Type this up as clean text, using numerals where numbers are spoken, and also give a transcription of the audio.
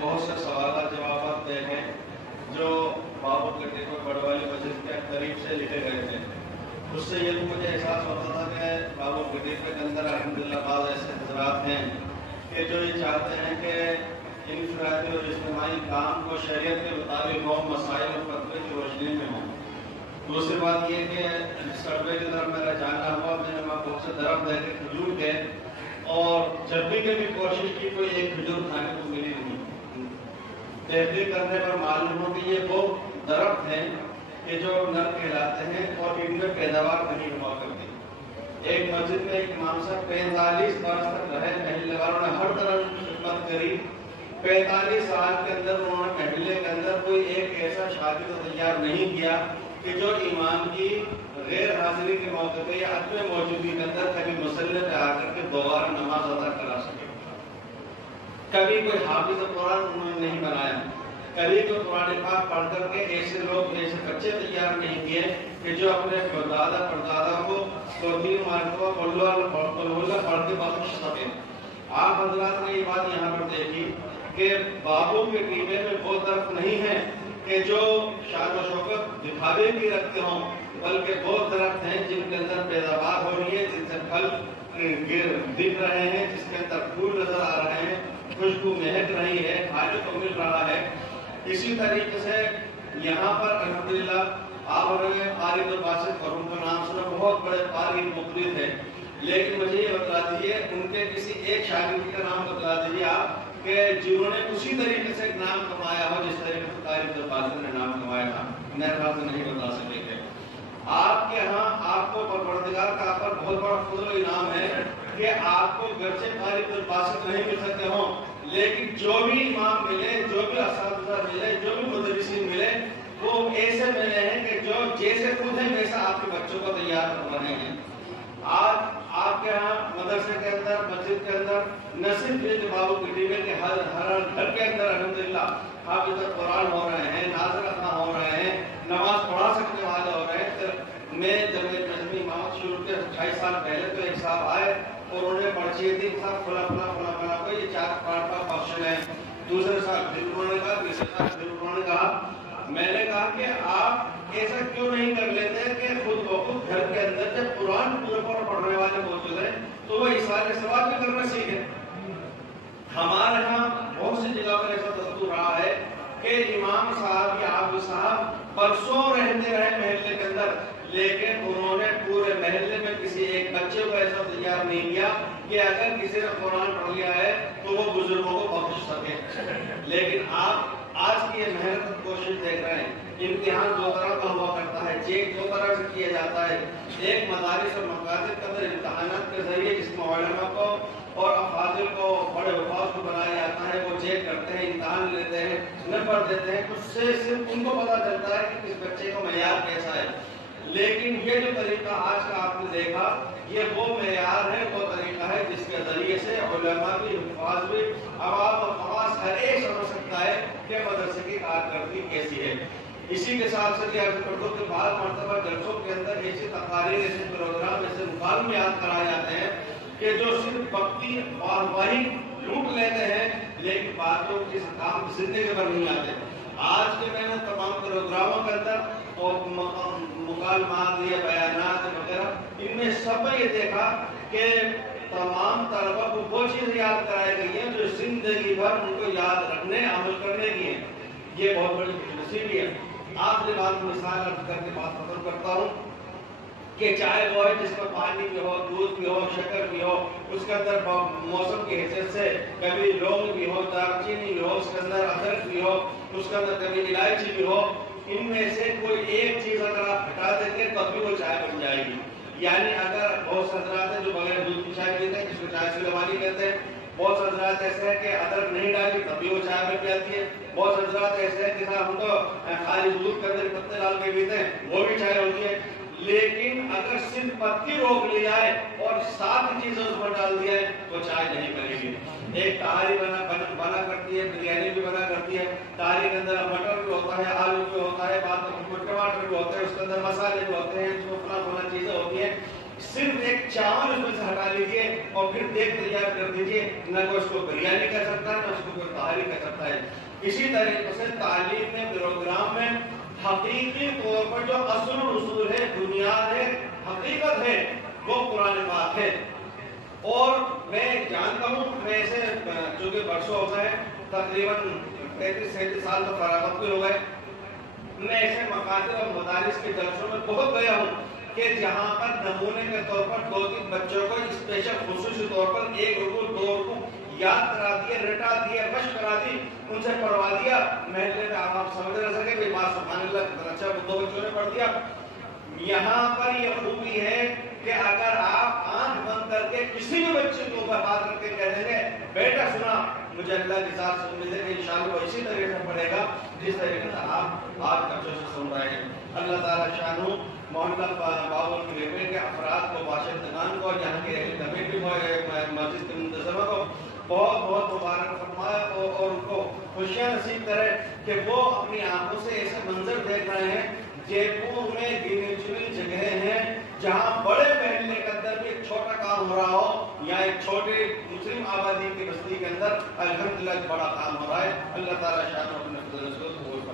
بہت سے سوالات جوابات دیکھیں جو بابو گڈی کو بڑوالی مسجد کے قریب سے لکھے گئے تھے. اس سے یہ بھی مجھے احساس ہوتا تھا کہ بابو گڈی کے اندر الحمدللہ بعض ایسے حضرات ہیں کہ جو یہ چاہتے ہیں کہ انفرادی اور اجتماعی کام کو شریعت کے مطابق ہو، مسائل اور فتوے کی روشنی میں ہوں. دوسری بات یہ کہ سروے کی طرف میرا جانا ہوا، میں نے وہاں بہت سے درخت دیکھے کھجور کے، اور جب بھی کبھی کوشش کی کوئی ایک کھجور کھانے کو ملی نہیں. تحقیق کرنے پر معلوم ہو کہ یہ وہ درخت ہیں کہ جو نر کہلاتے ہیں اور ان میں پیداوار نہیں ہوا کرتی. ایک مسجد میں ایک امام صاحب 45 برس تک رہے، محلے والوں نے ہر طرح کی خدمت کری. 45 سال کے اندر انہوں نے محلے کے اندر کوئی ایک ایسا شاگرد تیار نہیں کیا کہ جو امام کی غیر حاضری کے موقع پہ یا عدم موجودگی کے اندر کبھی مصلی پہ آ کر کے دوبارہ نماز ادا کرا سکے. کبھی کوئی حافظ قرآن انہوں نے نہیں بنایا، کبھی کوئی قرآن پاک پڑھ کر کے ایسے لوگ ایسے بچے تیار نہیں کیے کہ جو اپنے دادا پردادا کو 2-3 مرتبہ قل اللہ پڑھ کے بخش سکے. آپ حضرات نے یہ بات یہاں پر دیکھی کہ بابوں کے ٹیمے میں وہ درخت نہیں ہے کہ جو شان و شوکت دکھاوے کی رکھتے ہوں، بلکہ وہ درخت ہیں جن کے اندر پیداوار ہو رہی ہے، جن سے پھل دکھ رہے ہیں، جس کے اندر پھول نظر آ رہے ہیں، خوشبو مہک رہی ہے، کھانے کو مل رہا ہے. اسی طریقے سے یہاں پر الحمدللہ آپ نے قاری عبدالباسط اور ان کا نام سنا، بہت بڑے قاری مقلد ہیں، لیکن مجھے یہ بتلا دیجیے ان کے کسی ایک شاگرد کا نام بتلا دیجیے آپ کہ جنہوں نے اسی طریقے سے نام کمایا ہو جس طریقے سے قاری عبدالباسط نے نام کمایا تھا. میرے خیال سے نہیں بتا سکے تھے. آپ کے ہاں آپ کو پروردگار کا آپ پر بہت بڑا فضل و انعام ہے کہ آپ کو گرچہ قاری عبدالباسط نہیں مل سکتے ہوں، لیکن جو بھی امام ملے، جو بھی اساتذہ ملے، جو بھی مدرسین ملے، وہ ایسے ملے ہیں کہ جو جیسے خود ہیں ویسا آپ کے بچوں کو تیار کر رہے ہیں. آج آپ کے ہاں مدرسے کے اندر، مسجد کے اندر نہ صرف یہ بابو گڈی میں کہ ہر گھر کے اندر الحمدللہ حافظ قرآن ہو رہے ہیں، ناظر خواں ہو رہے ہیں، نماز پڑھا سکنے والے ہو رہے ہیں. میں جب نظمی امامت شروع کے 28 سال پہلے تو ایک صاحب آئے اور انہوں نے پرچی دی، صاحب فلاں فلاں فلاں فلاں کو یہ 4-5 فنکشن ہے. دوسرے سال پھر انہوں نے کہا، تیسرے سال پھر انہوں نے کہا. میں نے کہا کہ آپ ایسا کیوں نہیں کر لیتے کہ خود بخود گھر کے اندر جب قرآن پورے پر پڑھنے والے موجود ہیں تو وہ اثار ثواب بھی کرنا سیکھیں. ہمارے ہاں بہت سی جگہ پر ایسا دستور رہا ہے کہ امام صاحب یا حافظ صاحب برسوں رہتے رہے محلے کے اندر، لیکن انہوں نے پورے محلے میں کسی ایک بچے کو ایسا تیار نہیں کیا کہ اگر کسی نے قرآن پڑھ لیا ہے تو وہ بزرگوں کو بخش سکے. لیکن آپ آج کی یہ محنت کوشش دیکھ رہے ہیں. امتحان 2 طرح کا ہوا کرتا ہے، چیک 2 طرح سے کیا جاتا ہے. ایک مدارس اور مکاتب کے اندر امتحانات کے ذریعے جس میں علماء کو اور افاضل کو، بڑے حفاظ کو بنایا جاتا ہے، وہ چیک کرتے ہیں، امتحان لیتے ہیں، نمبر دیتے ہیں. اس سے صرف ان کو پتا چلتا ہے کہ کس بچے کا معیار کیسا ہے. لیکن یہ جو طریقہ آج کا آپ نے دیکھا، یہ وہ معیار ہے، وہ طریقہ ہے جس کے ذریعے سے علماء بھی، حفاظ بھی، عوام و خواص ہر ایک سمجھ سکتا ہے کہ مدرسے کی کارکردگی کیسی ہے. اسی کے ساتھ ساتھ یہ عرض کر دو کہ بعض مرتبہ جلسوں کے اندر ایسی تقاریر، ایسے پروگرام، ایسے مقام یاد کرائے جاتے ہیں کہ جو صرف وقتی واہواہی لوٹ لیتے ہیں، لیکن باتوں کی کام زندگی پر نہیں آتے. آج کے میں نے تمام پروگراموں کے اندر اور مکالمات یا بیانات وغیرہ، ان میں سب میں یہ دیکھا کہ تمام طلبہ کو وہ چیز یاد کرائی گئی ہیں جو زندگی بھر ان کو یاد رکھنے، عمل کرنے کی ہیں. یہ بہت بڑی نصیبی ہے. آخری بات مثال عرض کر کے بات ختم کرتا ہوں کہ چائے وہ ہے جس میں پانی بھی ہو، دودھ بھی ہو، شکر بھی ہو، اس کے اندر موسم کی حیثیت سے کبھی لونگ بھی ہو، دار چینی بھی ہو، اس کے اندر ادرک بھی ہو، اس کے اندر کبھی الائچی بھی ہو. ان میں سے کوئی ایک چیز اگر آپ ہٹا دیں گے تب بھی وہ چائے بن جائے گی. یعنی اگر بہت سے حضرات ہیں جو بغیر دودھ کی چائے پیتے ہیں، جس کو چائے سے لوانی کہتے ہیں. بہت سے حضرات ایسے ہیں کہ ادرک نہیں ڈالی تب بھی وہ چائے بن جاتی ہے. بہت سے حضرات ایسے ہیں کہ ہم تو خالی دودھ کے اندر پتے ڈال کے پیتے ہیں، وہ بھی چائے ہوتی ہے. لیکن اگر صرف پتی روک لی جائے اور 7 چیزیں اس پر ڈال دیا ہے تو چائے نہیں بنے گی. ایک تہاری بنا کرتی ہے، بریانی بھی بنا کرتی ہے. تہاری کے اندر مٹر بھی ہوتا ہے، آلو بھی ہوتا ہے، بعد میں ٹماٹر بھی ہوتے ہیں، اس کے اندر مسالے بھی ہوتے ہیں، اس میں فلاں چیزیں ہوتی ہیں. صرف ایک چاول اس میں سے ہٹا لیجیے اور پھر دیکھ تیار کر دیجیے، نہ کوئی اس کو بریانی کہہ سکتا ہے، نہ اس کو کوئی تہاری کہہ سکتا ہے۔ اسی طریقے سے تعلیم میں پروگرام میں حقیقی طور پر جو اصل اصول ہے، بنیاد ہے، حقیقت ہے، وہ قرآن پاک ہے۔ اور میں جانتا ہوں، میں اسے چونکہ برسوں ہو گئے، تقریباً 35-37 سال تو فراغت بھی ہو گئے، میں ایسے مکاتب اور مدارس کے جلسوں میں بہت گیا ہوں کہ جہاں پر نمونے کے طور پر 2-3 بچوں کو اسپیشل خصوصی طور پر 1 رکوع 2 رکوع یاد کرا دیے، رٹا دیے، مشق کرا دی، ان سے پڑھوا دیا۔ محلے میں آپ سمجھ نہ سکے کہ بات سبحان اللہ کتنا اچھا 2 بچوں نے پڑھ دیا۔ یہاں پر یہ خوبی ہے کہ اگر آپ آنکھ بند کر کے کسی بھی بچے کے اوپر بات کر کے کہہ دیں گے بیٹا سنا، مجھے اللہ کی ذات سے امید ہے کہ انشاءاللہ وہ اسی طریقے سے پڑھے گا جس طریقے سے آپ آج بچوں سے سن رہے ہیں۔ اللہ تعالیٰ شانو محلہ باول کلیوے کے افراد کو، باشندگان کو، یہاں کے کمیٹی کو، مسجد کے منتظمہ کو بہت بہت مبارک فرمائے اور ان کو خوشیاں نصیب کرے کہ وہ اپنی آنکھوں سے ایسے منظر دیکھ رہے ہیں۔ جے پور میں گنی چنی جگہیں ہیں جہاں بڑے محلے کے اندر بھی ایک چھوٹا کام ہو رہا ہو، یا ایک چھوٹے مسلم آبادی کی بستی کے اندر الحمدللہ ایک بڑا کام ہو رہا ہے۔ اللہ تعالیٰ شان اپنے فضل و رحمت کو